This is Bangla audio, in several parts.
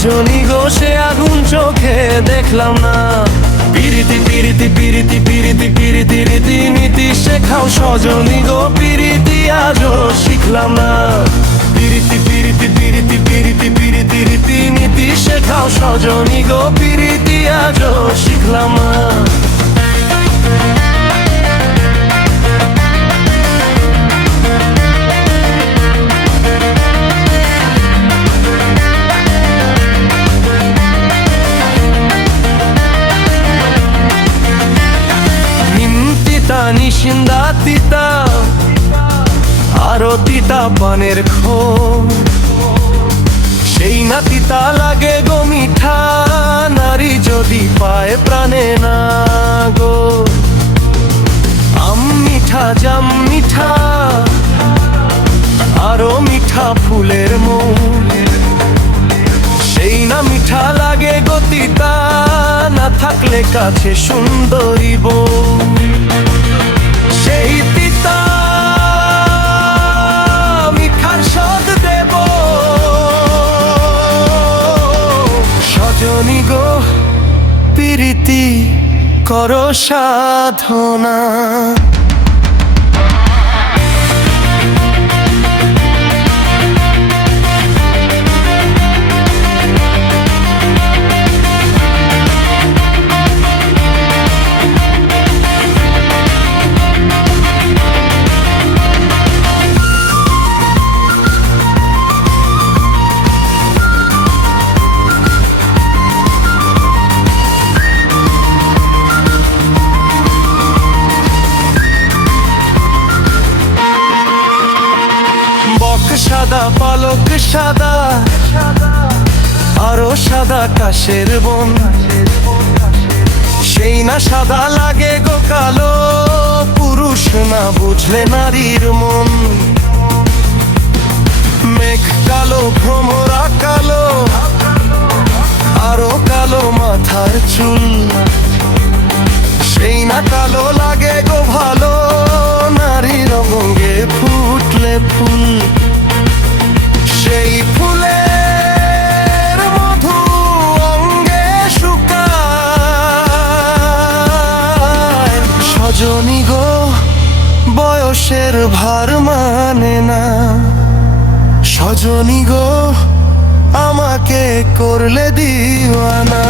সজনী গো সে আগুন চোখে দেখলাম না। পিরিতি পিরিতি পিরিতি পিরিতি পিরিতি রীতি নীতি শেখাও সজনী গো পিরিতি আজও শিখলাম না। পিরিতি পিরিতি পিরিতি পিরিতি পিরিতি রীতি নীতি শেখাও সজনী গো পিরিতি আজও শিখলাম না। নিশিন্দা তিতা আরো তিতা পানের খো, সেই না তিতা লাগে গো মিঠা, নারী যদি পায় প্রাণে না গো। আম মিঠা জাম মিঠা আরো মিঠা ফুলের মন, সেই না মিঠা লাগে গো তিতা, না থাকলে কাছে সুন্দরী বউ। সেই তিতা মিঠার স্বাদ দেব সজনী গো পিরিতি করো সাধনা। সাদা পালক সাদা আরো সাদা কাশের বন, সেই না সাদা লাগে গো কালো, পুরুষ না বুঝলে নারীর মন। মেঘ কালো ভ্রমরা কালো আরো কালো মাথার চুল, সেই না কালো লাগে গো ভালো, নারীর অঙ্গে ফুটলে ফুল। সেই ফুলের মধু অঙ্গে শুকায় সজনী গো বয়সের ভার মানে না। সজনী গো আমাকে করলে দিওয়ানা।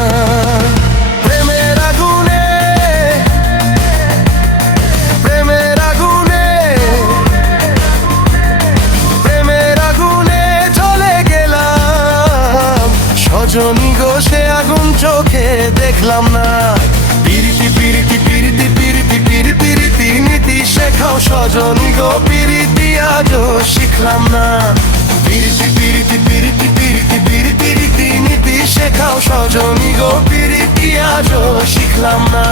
প্রেমের আগুনে প্রেমের আগুনে প্রেমের আগুনে জ্বলে গেলাম সজনী গো সে আগুন চোখে দেখলাম না। পিরিতি পিরিতি পিরিতি পিরিতি পিরিতি রীতি নীতি শেখাও সজনী গো পিরিতি আজও শিখলাম না। পিরিতি পিরিতি পিরিতি পিরিতি পিরিতি রীতি নীতি শেখাও সজনী গো পিরিতি আজও শিখলাম না।